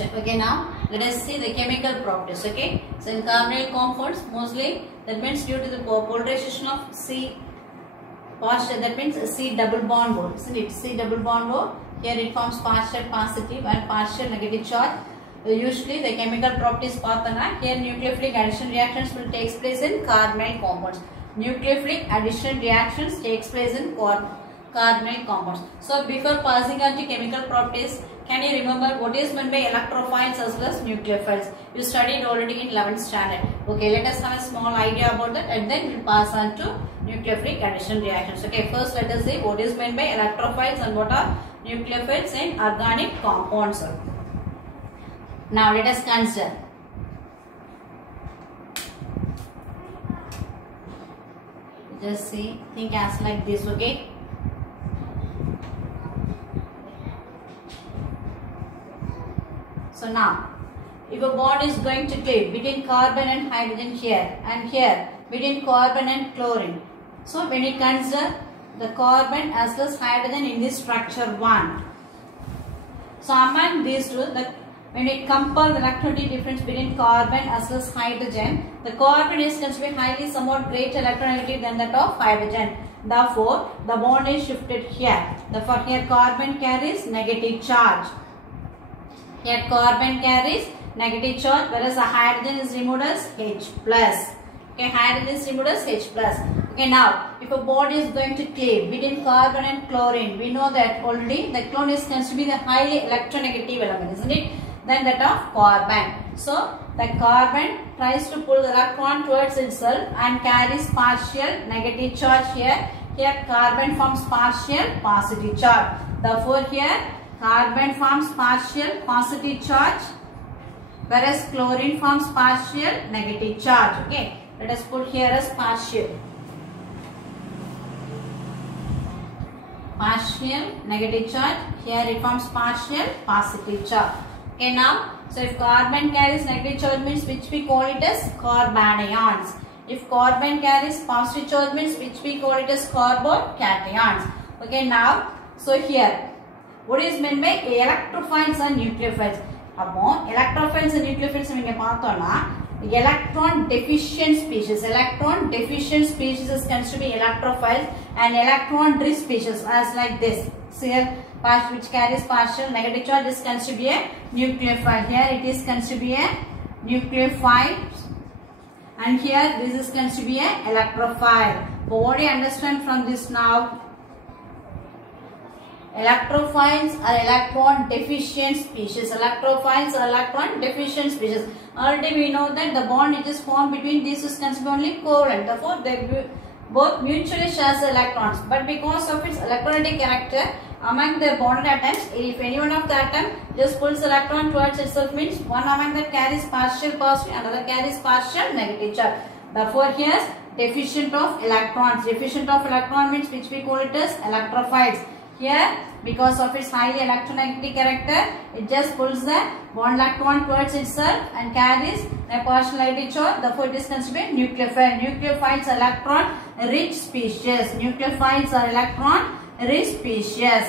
Okay, now let us see the chemical properties. Okay, so in carbonyl compounds, mostly that means due to the polarization of C partial, that means C double bond O, isn't it? C double bond O. Here it forms partial positive and partial negative charge. Usually the chemical properties pathana. Here nucleophilic addition reactions will take place in carbonyl compounds. Nucleophilic addition reactions takes place in carbonyl compounds. So before passing on to chemical properties, can you remember what is meant by electrophiles as well as nucleophiles? You studied already in 11th standard. Okay, let us have a small idea about that and then we'll pass on to nucleophilic addition reactions. Okay, first let us see what is meant by electrophiles and what are nucleophiles in organic compounds. Now let us consider. Just see, think as like this, okay? So now, if a bond is going to cleave between carbon and hydrogen here and here, between carbon and chlorine. So when you consider the carbon as well as hydrogen in this structure 1. So among these two, when we compare the electronegativity difference between carbon as well as hydrogen, the carbon is considered highly somewhat greater electronegativity than that of hydrogen. Therefore, the bond is shifted here. Therefore, here carbon carries negative charge. Here carbon carries negative charge, whereas the hydrogen is removed as H plus. Okay, hydrogen is removed as H plus. Okay, now if a bond is going to cleave between carbon and chlorine, we know that already the chlorine is considered to be the highly electronegative element, isn't it? Than that of carbon. So the carbon tries to pull the electron towards itself and carries partial negative charge here. Here carbon forms partial positive charge. Therefore here carbon forms partial positive charge, whereas chlorine forms partial negative charge. Okay, let us put here as partial negative charge. Here it forms partial positive charge. Okay, now so if carbon carries negative charge means which we call it as carbanions. If carbon carries positive charge means which we call it as carbocations. Okay, now so here what is meant by electrophiles and nucleophiles? Now, electrophiles and nucleophiles we will electron deficient species. Electron deficient species is considered to be electrophiles, and electron rich species as like this. So here which carries partial negative charge is considered to be a nucleophile. Here it is considered to be a nucleophile, and here this is considered to be a electrophile. But what do you understand from this now? Electrophiles are electron deficient species. Electrophiles are electron deficient species. Already we know that the bond which is formed between these is considered only covalent. Therefore, they both mutually share the electrons. But because of its electronegative character, among the bonded atoms, if any one of the atom just pulls the electron towards itself, means one among them carries partial positive, another carries partial negative charge. Therefore, here deficient of electrons. Deficient of electron means which we call it as electrophiles. Here, because of its highly electronegative character, it just pulls the bond electron towards itself and carries a partial negative charge. Therefore, it is considered nucleophile. Nucleophiles are electron rich species. Nucleophiles are electron rich species.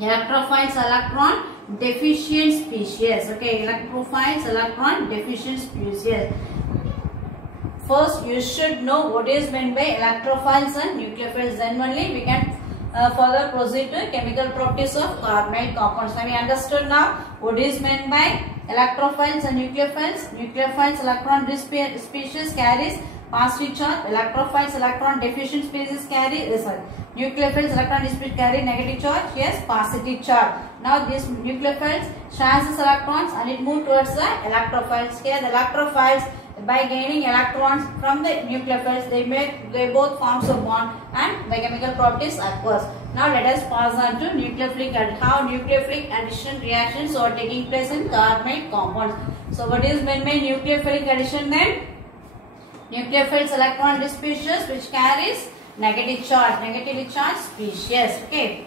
Electrophiles are electron deficient species. Okay, electrophiles electron deficient species. First, you should know what is meant by electrophiles and nucleophiles. Then only we can further proceed to chemical properties of carbonyl compounds. Now we understood now what is meant by electrophiles and nucleophiles. Nucleophiles electron rich species carries positive charge. Electrophiles electron deficient species carry result. Nucleophiles electron rich species carry negative charge. Yes, positive charge. Now these nucleophiles shares its electrons and it moves towards the electrophiles. Here the electrophiles, by gaining electrons from the nucleophiles, they both forms a bond and the chemical properties occurs. Now let us pass on to nucleophilic how nucleophilic addition reactions are taking place in carbonyl compounds. So what is meant by nucleophilic addition then? Nucleophiles electron rich species which carries negative charge species. Okay.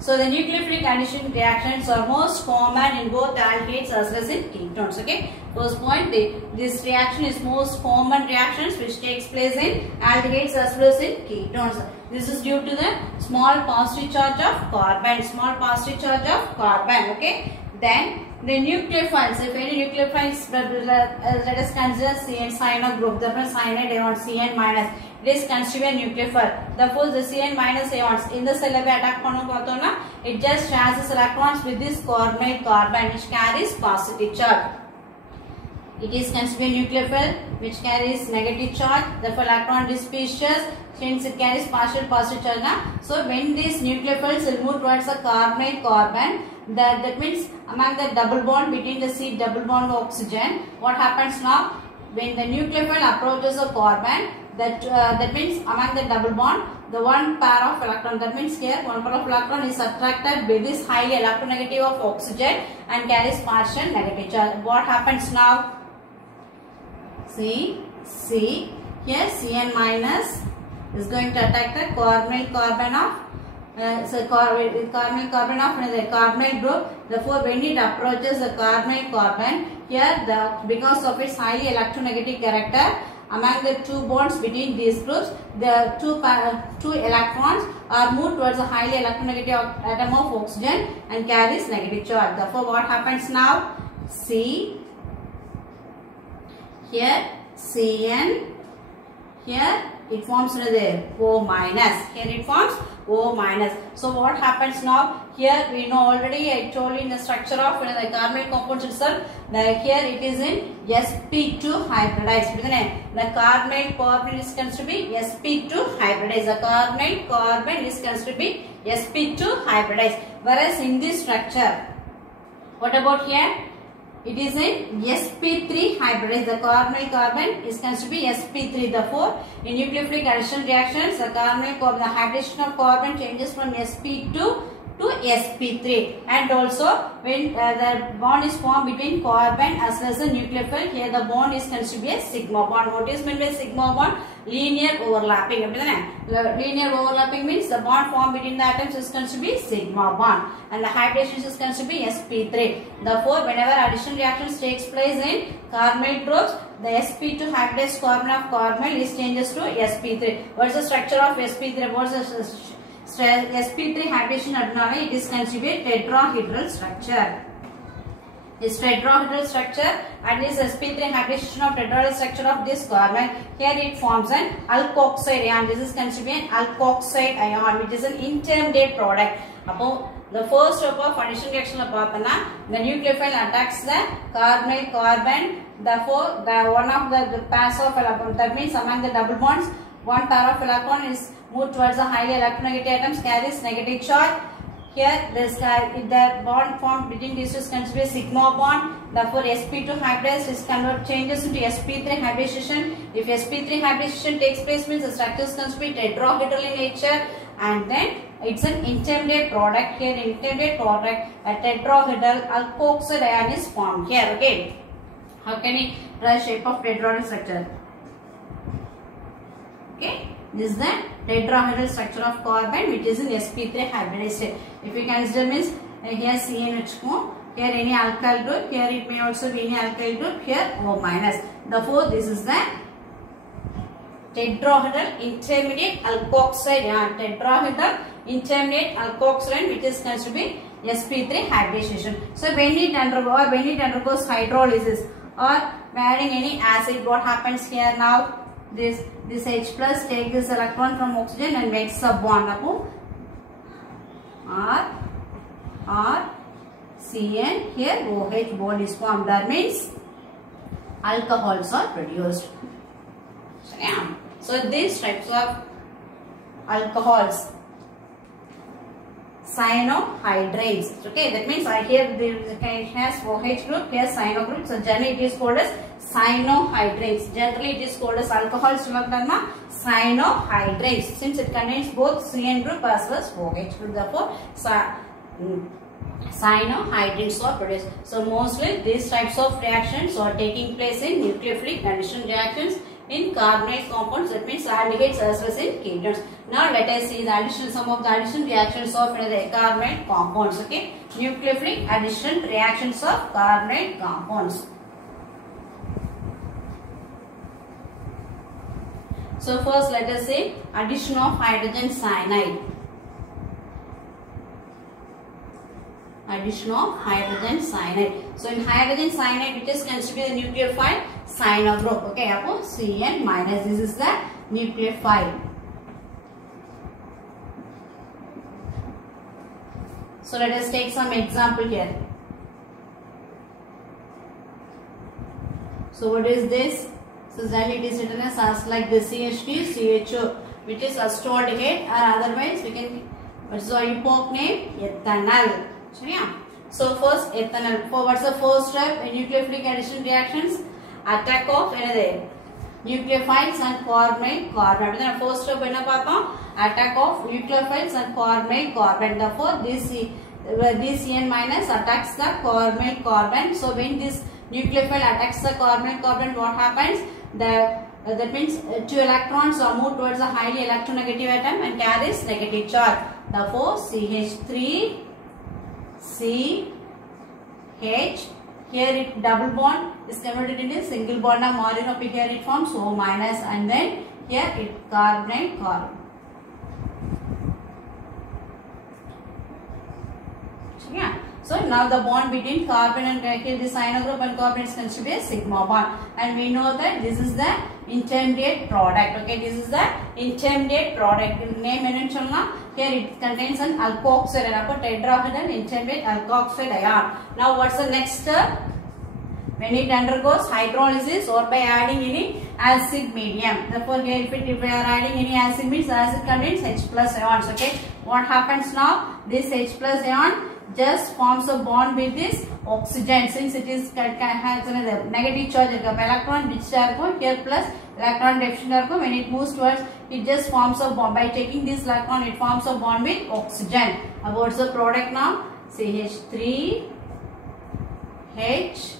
So the nucleophilic addition reactions are most common in both aldehydes as well as in ketones. Okay. First point, this reaction is most common reactions which takes place in aldehydes as well as in ketones. This is due to the small positive charge of carbon. Okay. Then the nucleophiles, if any nucleophiles, let us consider CN cyano group, the cyanide ion CN minus, it is considered nucleophile. Therefore, the CN minus ions in the cell attack panna, it just has electrons with this carbonate carbon which carries positive charge. It is considered nucleophile which carries negative charge. Therefore, electron is species since it carries partial positive charge. So, when these nucleophiles will move towards the carbonate carbon, that means among the double bond between the C double bond oxygen, what happens now? When the nucleophile approaches the carbon, that means among the double bond, the one pair of electron, that means here one pair of electron is attracted by this highly electronegative of oxygen and carries partial negative charge. What happens now? See, here Cn minus is going to attack the carbonyl carbon of carbonyl carbon of the carbonyl group. Therefore, when it approaches the carbonyl carbon, here because of its highly electronegative character, among the two bonds between these groups, the two electrons are moved towards the highly electronegative atom of oxygen and carries negative charge. Therefore, what happens now? C, here Cn, here it forms O minus, here it forms O minus. So what happens now? Here we know already, I told you in the structure of the carbonyl compounds itself, here it is in sp2 hybridized. The carbonyl carbon is considered to be sp2 hybridized. The carbonyl carbon is considered to be sp2 hybridized. Whereas in this structure, what about here? It is in sp3 hybridized. The carbonyl carbon is considered to be sp3. Therefore, in nucleophilic addition reactions, the carbonyl carbon, the hybridization of carbon changes from sp2 to sp3. And also, when the bond is formed between carbon as well as the nucleophile, here the bond is considered to be a sigma bond. What is meant by sigma bond? Linear overlapping. Linear overlapping means the bond formed between the atoms is considered to be sigma bond, and the hybridization is considered to be sp3. Therefore, whenever addition reactions takes place in carbonyl groups, the sp2 hybridized carbon of carbonyl is changes to sp3. What is the structure of sp3? What is the sp3 hybridization adrenaline? It is considered tetrahedral structure. This tetrahedral structure and this sp3 hybridization of tetrahedral structure of this carbon, here it forms an alkoxide ion. This is considered an alkoxide ion, which is an intermediate product. Now, the first step of addition reaction, the nucleophile attacks the carbonyl carbon. Therefore, one of the pairs of electrons, that means among the double bonds, one pair of electron is moved towards the highly electronegative atoms, carries negative charge. Here, the bond formed between these two is considered a sigma bond. Therefore, sp2 hybridized changes into sp3 hybridization. If sp3 hybridization takes place, means the structure is considered tetrahedral in nature, and then it's an intermediate product. Here, intermediate product, a tetrahedral alkoxide ion is formed here. Okay, how can we draw shape of tetrahedral structure? Okay, this is the tetrahedral structure of carbon, which is in sp3 hybridized. If we consider means here CN, here any alkyl group, here it may also be any alkyl group, here O minus. Therefore, this is the tetrahedral intermediate alkoxide ion. Tetrahedral intermediate alkoxide ion, which is considered to be sp3 hybridization. So when it undergoes hydrolysis or adding any acid, what happens here now? This H plus take this electron from oxygen and makes a bond. R Cn, here OH bond is formed. That means alcohols are produced. So these types of alcohols, cyanohydrates. Okay, that means here it has OH group, here cyano group. So generally it is called as cyanohydrates. Generally it is called as alcohols, cyanohydrates, since it contains both CN group as well as OH group. Therefore, cyanohydrates are produced. So mostly these types of reactions are taking place in nucleophilic addition reactions in carbonyl compounds, that means aldehydes as well as in ketones. Now let us see the addition, some of the addition reactions of the carbonyl compounds. Okay, nucleophilic addition reactions of carbonyl compounds. So first let us say addition of hydrogen cyanide. Addition of hydrogen cyanide. So in hydrogen cyanide, which is considered the nucleophile cyano group. Okay, appo Cn minus. This is the nucleophile. So let us take some example here. So what is this? So then it is written as like the CH2, CHO, which is acetaldehyde, or otherwise we can, what is the epoch name? Ethanol. So first ethanol. What's the first step in nucleophilic addition reactions? Attack of another nucleophiles and carbonyl carbon. Then first step enna paathom? Attack of nucleophiles and carbonyl carbon. Therefore this Cn minus attacks the carbonyl carbon. So when this nucleophile attacks the carbonyl carbon, what happens? That means 2 electrons are moved towards a highly electronegative atom and carries negative charge. Therefore CH3 CH, here it double bond is converted into single bond of margin of here it forms O minus, and then here it carbonyl carbon. Yeah. So now the bond between carbon and here the cyano group and carbon is considered a sigma bond, and we know that this is the intermediate product. Okay, this is the intermediate product. Name enna here it contains an alkoxide and tetrahedral intermediate alkoxide ion. Now what's the next step? When it undergoes hydrolysis or by adding any acid medium. Therefore here if we are adding any acid, means acid contains H plus ions. Okay, what happens now? This H plus ion just forms a bond with this oxygen, since it is has another negative charge. Electron discharge here plus electron deficient. When it moves towards, it just forms a bond. By taking this electron, it forms a bond with oxygen. What's the product now? CH3 H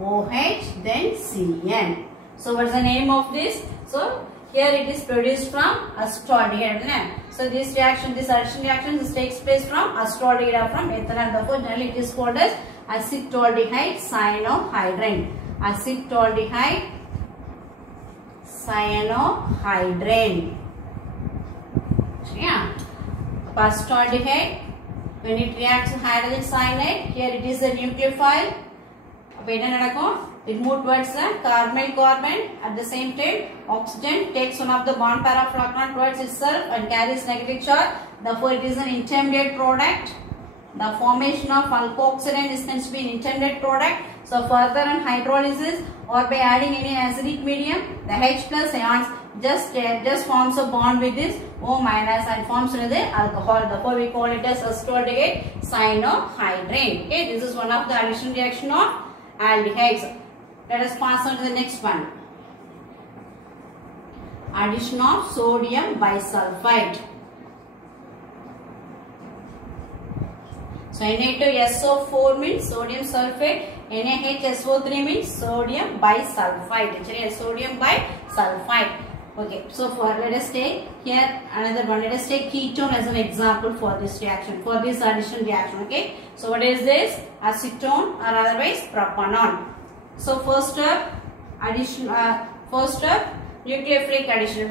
OH, then Cn. So what's the name of this? So here it is produced from acetaldehyde. So this reaction, this addition reaction, this takes place from acetaldehyde, from ethanol. Therefore generally it is called as acetaldehyde cyanohydrin. Acetaldehyde cyanohydrin. Yeah. Acetaldehyde, when it reacts with hydrogen cyanide, here it is a nucleophile. It moves towards the carbonyl carbon. At the same time, oxygen takes one of the bond pair of electron towards itself and carries negative charge. Therefore, it is an intermediate product. The formation of alkoxide is considered to be an intermediate product. So, further on hydrolysis or by adding any acidic medium, the H plus ions just forms a bond with this O minus and forms another alcohol. Therefore, we call it as acetaldehyde cyanohydrin. Okay, this is one of the addition reaction of aldehydes. Let us pass on to the next one. Addition of sodium bisulfite. So Na2SO4 means sodium sulfate. NaHSO3 means sodium bisulfite. Actually, sodium bisulfite. Okay, so let us take here another one. Let us take ketone as an example for this reaction, for this addition reaction. Okay, so what is this? Acetone or otherwise propanol. So first step addition, first step nucleophilic addition.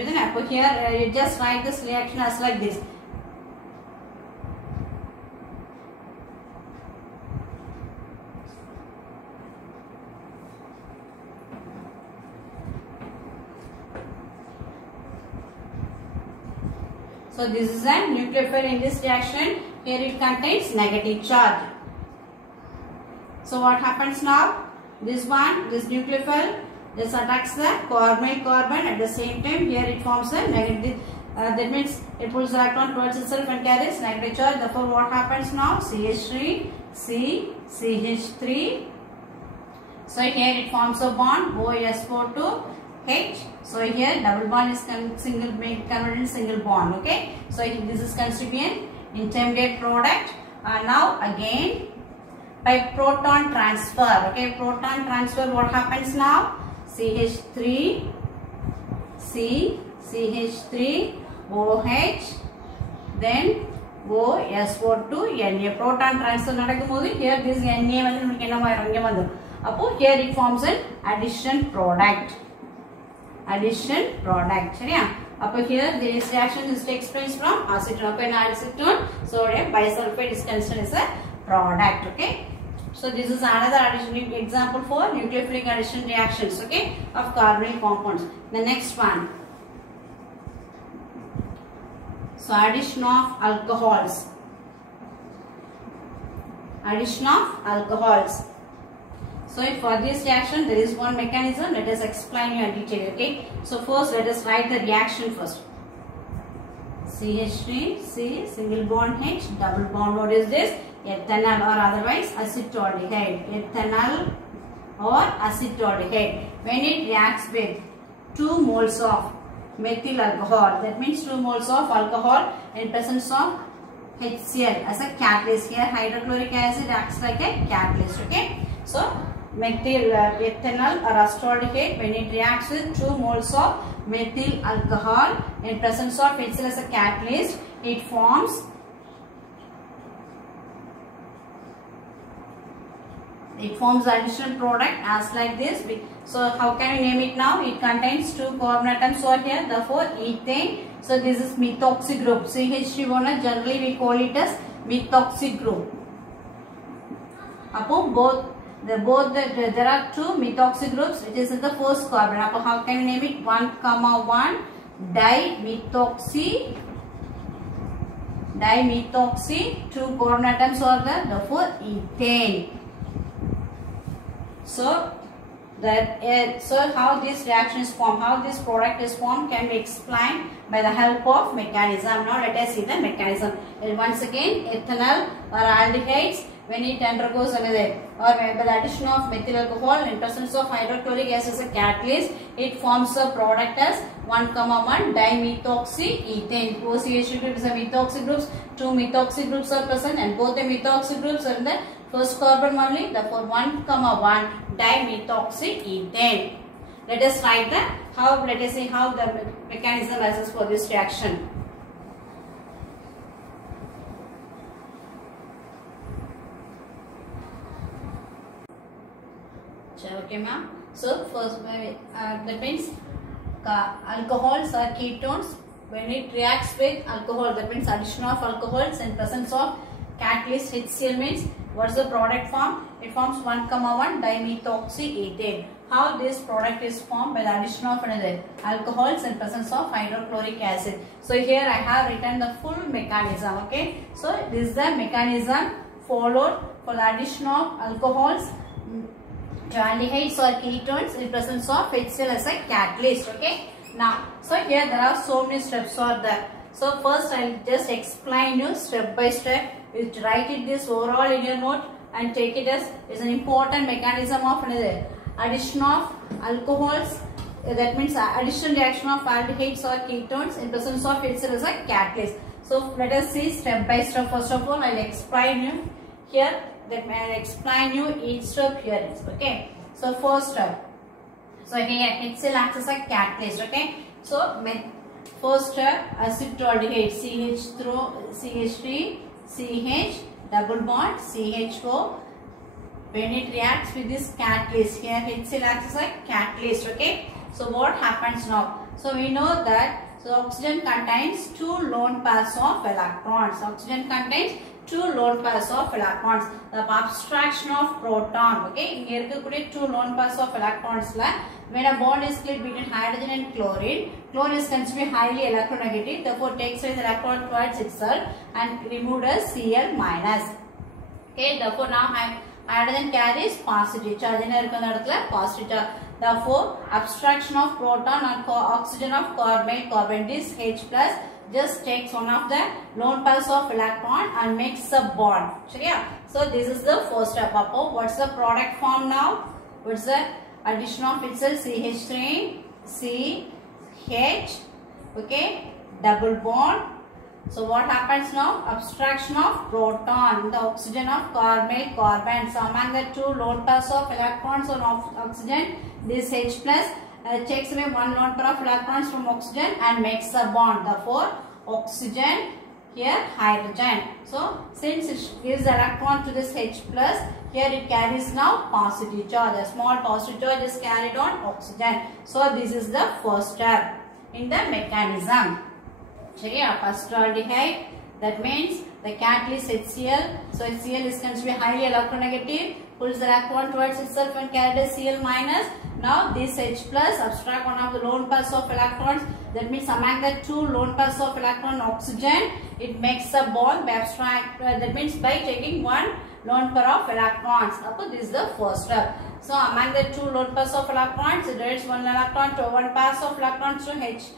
Here you just write this reaction as like this. So this is a nucleophile in this reaction. Here it contains negative charge. So what happens now? This one, this nucleophile, this attacks the carbonyl carbon. At the same time, here it forms a negative. That means it pulls the electron towards itself and carries negative charge. Therefore, what happens now? CH3, C, CH3. So here it forms a bond OS4 to H. So here double bond is converted in single bond. Okay. So this is considered an intermediate product. Now again by proton transfer. Okay, proton transfer. What happens now? CH3 C, CH3 OH, then OSO to Na. Proton transfer nadakkumbodhu here this Na vandu namukku enna maayirum inga vandu. Appo here it forms an addition product. Addition product. சரியா? Upper here this reaction is takes place from acetone. When acetone, sodium bisulfate is considered as a product. Okay. So this is another addition example for nucleophilic addition reactions. Okay, of carbonyl compounds. The next one. So addition of alcohols. Addition of alcohols. So for this reaction there is one mechanism. Let us explain you in detail. Okay. So first let us write the reaction first. CH3, C, single bond H, double bond. What is this? Ethanol or otherwise acetaldehyde. Ethanol or acetaldehyde. When it reacts with 2 moles of methyl alcohol, that means 2 moles of alcohol in presence of HCl as a catalyst. Here hydrochloric acid acts like a catalyst. Okay. So methyl ethanol or acetaldehyde, when it reacts with 2 moles of methyl alcohol in presence of HCl as a catalyst, it forms additional product as like this. So how can we name it now? It contains 2 carbon atoms over here, therefore ethane. So this is methoxy group. CH3 generally we call it as methoxy group. Upon there are 2 methoxy groups which is in the first carbon. How can we name it? 1,1 dimethoxy, 2 carbon atoms are there, therefore ethane. So how this reaction is formed, how this product is formed can be explained by the help of mechanism. Now let us see the mechanism. And once again, ethanol or aldehydes, when it undergoes another or by the addition of methyl alcohol in presence of hydrochloric acid as a catalyst, it forms a product as 1,1 dimethoxy ethane. OCH group is a methoxy groups. 2 methoxy groups are present and both the methoxy groups are in the first carbon only. Therefore 1,1 dimethoxy ethane. Let us write let us see how the mechanism arises for this reaction. Okay, ma'am. So first, that means alcohols are ketones. When it reacts with alcohol, that means addition of alcohols in presence of catalyst HCl means what's the product form? It forms 1,1 dimethoxy ethane. How this product is formed? By the addition of another alcohols in presence of hydrochloric acid. So here I have written the full mechanism. Okay. So this is the mechanism followed for the addition of alcohols to aldehydes or ketones in presence of HCl as a catalyst. Okay. Now, so here there are so many steps are there. So first I will just explain you step by step. You write it this overall in your note and take it as is an important mechanism of another addition of alcohols. That means addition reaction of aldehydes or ketones in presence of HCl as a catalyst. So let us see step by step. First of all, I will explain you here. That I will explain you each step here. Okay. So first step. So here HCl acts as a catalyst. Okay. So first step, acetaldehyde CH3 CH double bond CHO. When it reacts with this catalyst, here HCl acts as a catalyst. Okay. So what happens now? So we know that oxygen contains 2 lone pairs of electrons. Oxygen contains 2 lone pairs of electrons. The abstraction of proton. Okay. Here 2 lone pairs of electrons. When a bond is split between hydrogen and chlorine, chlorine is considered to be highly electronegative. Therefore, takes away the electron towards itself and removed as Cl minus. Okay. Therefore, now hydrogen carries positive charge. Positive charge. Therefore, abstraction of proton and oxygen of carbon. This H plus just takes one of the lone pairs of electron and makes a bond. So this is the first step. What's the product form now? What's the addition of itself? CH3 CH. Okay, double bond. So what happens now? Abstraction of proton, the oxygen of carbon. So among the 2 lone pairs of electrons on oxygen, this H plus takes away 1 lone pair of electrons from oxygen and makes a bond. Therefore, oxygen, here hydrogen. So since it gives electron to this H plus, here it carries now positive charge. A small positive charge is carried on oxygen. So this is the first step. in the mechanism. First aldehyde, that means the catalyst HCl. So HCl is considered to be highly electronegative, pulls the electron towards itself and carried as Cl minus. Now this H plus subtract one of the lone pairs of electrons. That means among the two lone pairs of electron oxygen, it makes a bond by abstract. That means by taking one lone pair of electrons. So this is the first step. So among the two lone pairs of electrons, it directs one electron to one pair of electrons to H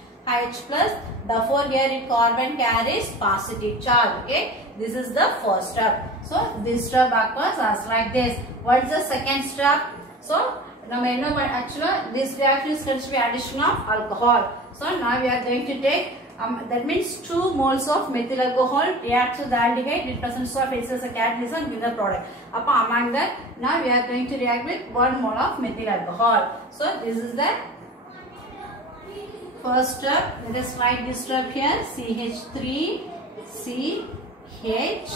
plus. Therefore here it carbon carries positive charge. Okay, this is the first step. So this step occurs as like this. What is the second step? So now actually this reaction is considered to be addition of alcohol. So now we are going to take that means 2 moles of methyl alcohol reacts with the aldehyde in presence of H as a catalyst and give the product. Among that, now we are going to react with 1 mole of methyl alcohol. So this is the first step. Let us write this step here. CH3 CH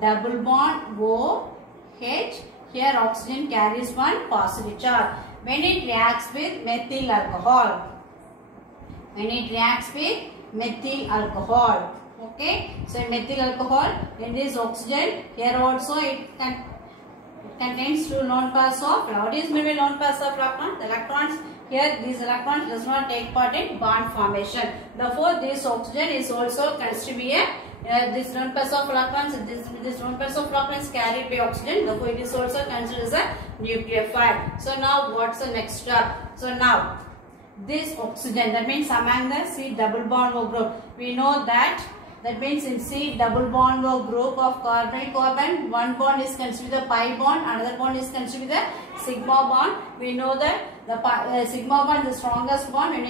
double bond OH. Here oxygen carries one positive charge. When it reacts with methyl alcohol. Okay. So in methyl alcohol, in this oxygen, here also it contains 2 lone pairs of. What is meant by lone pairs of electrons? The electrons. Here these electrons does not take part in bond formation. Therefore, this oxygen is also considered to be a this lone pairs of electrons. This lone pairs of electrons carried by oxygen. Therefore, it is also considered as a nucleophile. So now, what's the next step? So now, this oxygen, that means among the C double bond O group, we know that. That means in C double bond O group of carbon, one bond is considered the pi bond, another bond is considered the sigma bond. We know that the sigma bond is the strongest bond when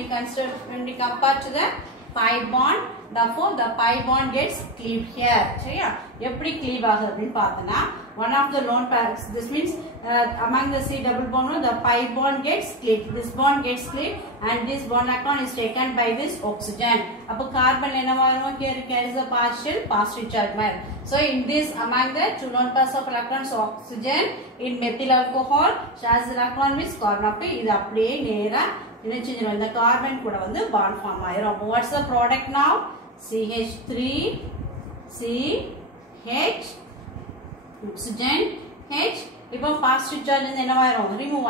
we compare to the pi bond. Therefore, the pi bond gets cleaved here. Eppadi cleave agudhu pathana, one of the lone pairs. This means among the C double bond, the pi bond gets cleaved. This bond gets cleaved, and this bond electron is taken by this oxygen. Appo carbon here it carries a partial positive charge. So in this, among the two lone pairs of electrons, oxygen in methyl alcohol shares electron with carbon. This appadiye nera the carbon kuda vandu bond form ayirum. What's the product now? CH3 CH oxygen H. Now positive charge remove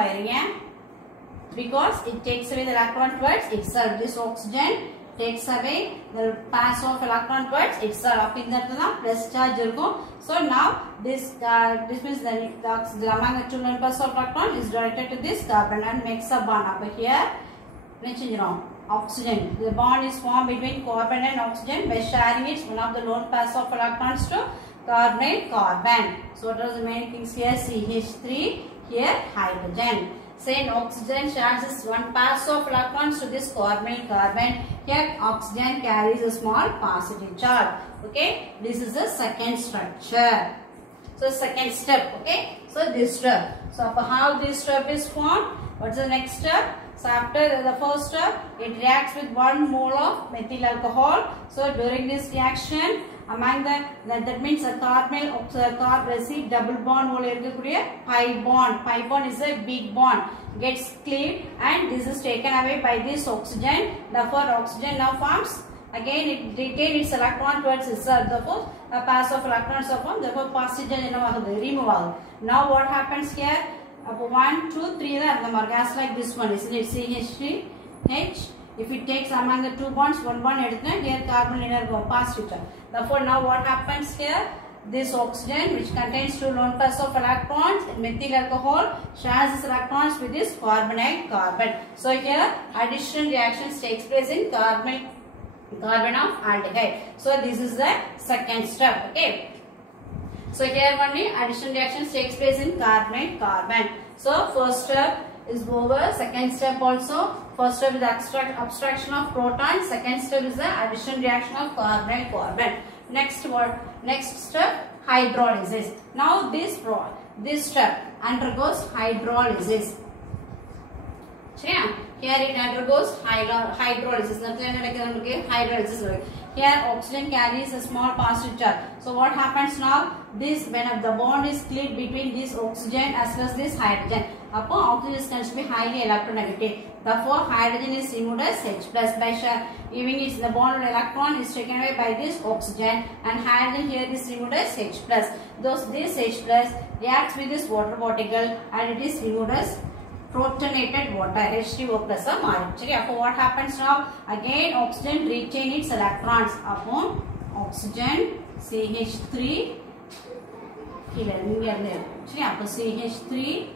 because it takes away the electron towards itself. This oxygen takes away the pass of electron towards itself. In that plus charge. So now this means the among the two lone pairs of electron is directed to this carbon and makes a bond up here. Oxygen. The bond is formed between carbon and oxygen by sharing it one of the lone pairs of electrons to carbon. So what are the main things here? CH3, here hydrogen. Say oxygen shares this one pair of electrons to this carbon. Here oxygen carries a small positive charge. Okay, this is the second structure. So second step. Okay, so this step. So how this step is formed? What's the next step? So after the first step, it reacts with 1 mole of methyl alcohol. So during this reaction, among that means a carbon C double bond pi bond. Pi bond is a big bond, gets cleaved, and this is taken away by this oxygen. Therefore, oxygen now forms again it retains its electron towards itself. Therefore, a pair of electrons are formed. Therefore, positive remove. Now what happens here? 1, 2, 3 gas like this one, isn't it? CH3 H. If it takes among the 2 bonds, 1 bond here carbon inner go positive. Therefore, now what happens here? This oxygen, which contains 2 lone pairs of electrons, methyl alcohol shares its electrons with this carbon and carbon. So here additional reactions takes place in carbon of aldehyde. So this is the second step. Okay. So here only additional reactions takes place in carbon. So first step is over. Second step also. First step is the abstraction of protons. Second step is the addition reaction of carbon. Next step, hydrolysis. Now this step undergoes hydrolysis. Here it undergoes hydrolysis. Here oxygen carries a small positive charge. So what happens now? When the bond is cleaved between this oxygen as well as this hydrogen, oxygen is considered to be highly electronegative. Therefore, hydrogen is removed as H plus by even its the bond electron is taken away by this oxygen, and hydrogen here is removed as H plus. Thus, this H plus reacts with this water particle and it is removed as protonated water, H2O plus. So what happens now? Again, oxygen retain its electrons upon oxygen CH3. CH3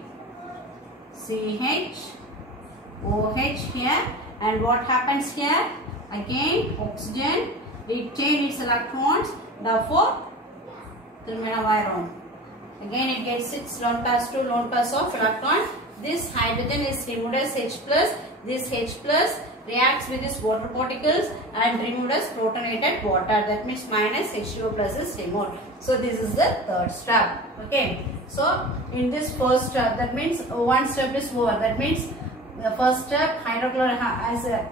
CH OH here, and what happens here? Again, oxygen retain its electrons, therefore again it gets its lone pass to lone pass of electron. This hydrogen is removed as H plus. This H plus reacts with these water particles and removed as protonated water. That means minus H2O plus is removed. So this is the third step. Okay. So in this first step, that means one step is over. That means the first step hydrochloric acid.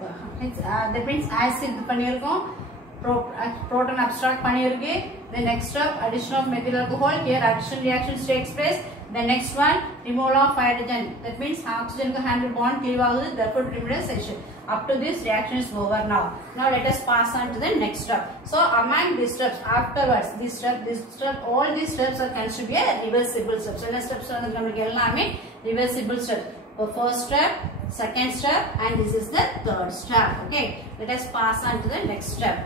That means acid panirkom, proton abstract panirke. The next step, addition of methyl alcohol. Here addition reactions takes place. The next one, removal of hydrogen. That means oxygen handle bond cleave agudu, therefore removed as H. Up to this reaction is over now. Now let us pass on to the next step. So among these steps, afterwards, this step, all these steps are considered to be a reversible steps. So next steps are reversible steps. The first step, second step, and this is the third step. Okay, let us pass on to the next step.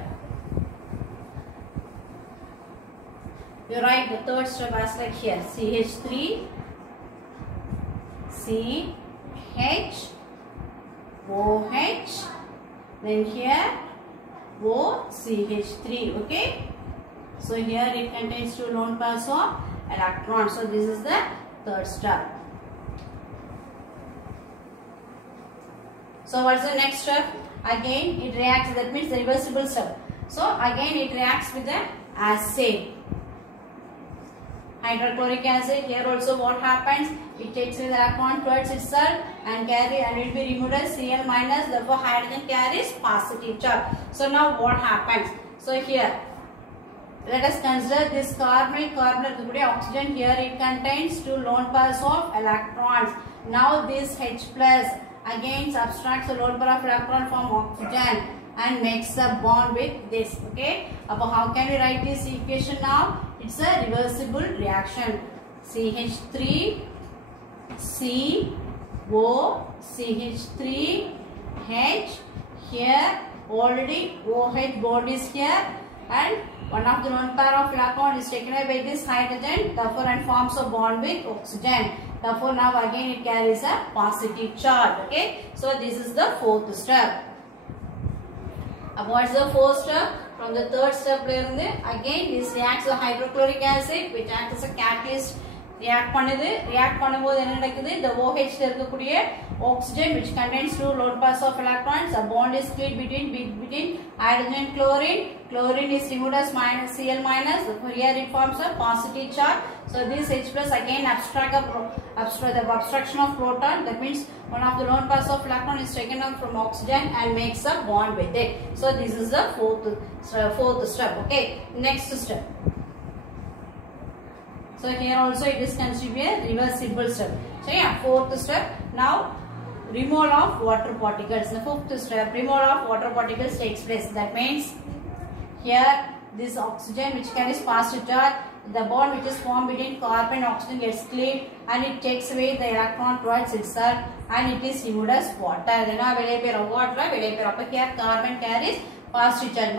You write the third step as like here, CH3 CH OH, then here OCH3. Okay, so here it contains two lone pairs of electrons. So this is the third step. So what's the next step? Again it reacts, that means the reversible step. So again it reacts with the acid. Hydrochloric acid, here also what happens? It takes the electron towards itself and it will be removed as Cl minus, therefore hydrogen carries positive charge. So now what happens? So here, let us consider this carbon oxygen. Here it contains two lone pairs of electrons. Now this H plus again subtracts the lone pair of electron from oxygen and makes a bond with this. Okay, how can we write this equation now? It's a reversible reaction. CH3 CO CH3 H. Here already OH bond is here, and one of the lone pair of electron is taken away by this hydrogen, therefore and forms a bond with oxygen. Therefore now again it carries a positive charge. Okay, so this is the fourth step. What's the fourth step? From the third step, again this reacts with hydrochloric acid, which acts as a catalyst. React பண்ணும்போது என்ன நடக்குது? The OH இருக்கக்கூடிய oxygen, which contains two lone pairs of electrons, a bond is created between hydrogen and chlorine. Chlorine is removed as minus Cl minus. Here it forms a positive charge. So this H plus again the obstruction of proton. That means one of the lone pairs of electron is taken out from oxygen and makes a bond with it. So this is the fourth step. Okay, next step. So here also it is considered a reversible step. So yeah, fourth step. Now removal of water particles. The fifth step, removal of water particles takes place. That means here this oxygen which carries positive charge, the bond which is formed between carbon and oxygen gets cleaved and it takes away the electron towards itself and it is removed as water. Then here carbon carries positive charge.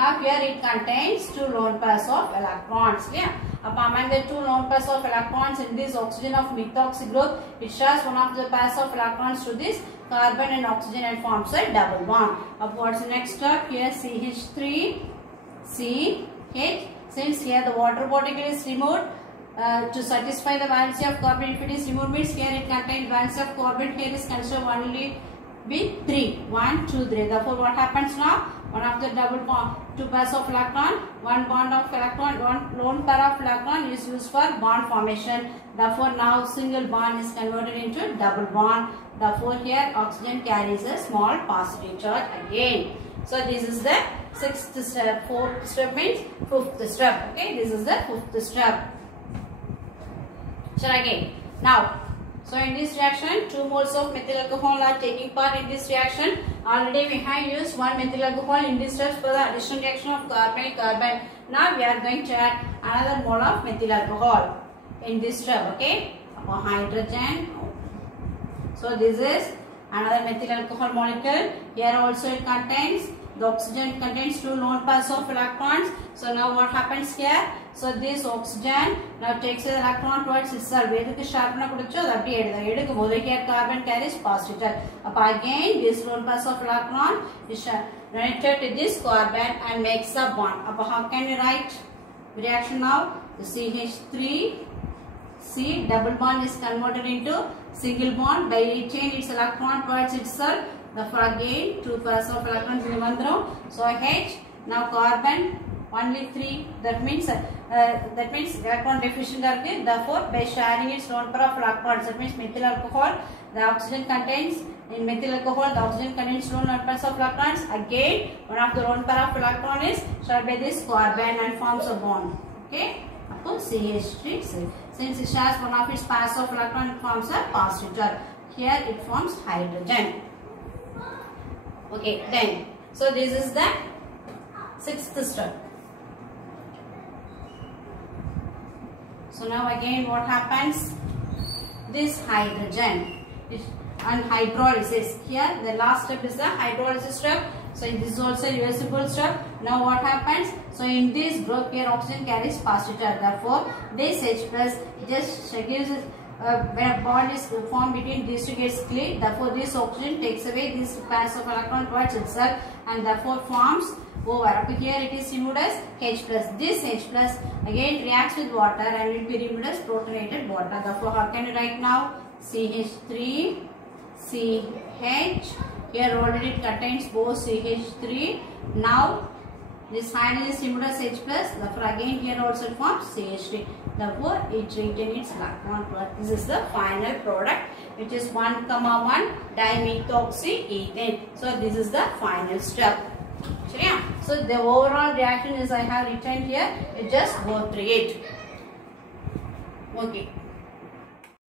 Now here it contains two lone pairs of electrons. Yeah. Among the two lone pairs of electrons in this oxygen of methoxy group, it shares one of the pairs of electrons to this carbon and oxygen and forms a double bond. What's the next step? Here CH3 CH. Since here the water particle is removed, to satisfy the valency of carbon, if it is removed means here it contains valency of carbon, here is considered only with 3. 1, 2, 3. Therefore what happens now? One of the double bond, two pairs of electron, one bond of electron, one lone pair of electron is used for bond formation. Therefore now single bond is converted into double bond. Therefore here oxygen carries a small positive charge again. So this is the sixth step. Fourth step means fifth step. Okay, this is the fifth step. So again, now, So in this reaction, 2 moles of methyl alcohol are taking part in this reaction. Already we have used 1 methyl alcohol in this step for the addition reaction of carbon. Now we are going to add another mole of methyl alcohol in this step. Okay, hydrogen. So this is another methyl alcohol molecule. Here also it contains, the oxygen contains 2 lone pairs of electrons. So now what happens here? So this oxygen now takes an electron towards itself. Here carbon carries positive charge. Again this lone pairs of electron is donated to this carbon and makes a bond. How can we write reaction now? The CH3 C double bond is converted into single bond by retaining its electron towards itself. Therefore again 2 pairs of electrons in one row. So H, now carbon only 3. That means electron deficient. Therefore by sharing its lone pair of electrons, that means methyl alcohol, the oxygen contains, in methyl alcohol the oxygen contains lone pairs of electrons. Again one of the lone pair of electron is shared by this carbon and forms a bond. Okay, so CH3. Since it shares one of its pairs of electron, it forms a positive charge. Here it forms hydrogen. Okay, then so this is the 6th step. So now again what happens? This hydrogen and hydrolysis. Here the last step is the hydrolysis step. So this is also a reversible step. Now what happens? So in this group here oxygen carries positive charge. Therefore this H plus just gives when a bond is formed between these two gets cleared. Therefore this oxygen takes away these pairs of electron towards itself and therefore forms over. Up here it is removed as H plus. This H plus again reacts with water and will be removed as protonated water. Therefore how can you write now? CH3 CH. Here already it contains both CH3. Now this hydrogen is removed as H plus. Therefore again here also it forms CH3. Therefore it retains its electron. This is the final product, which is 1,1 dimethoxyethane. So this is the final step. So the overall reaction is I have written here. You just go through it. Okay.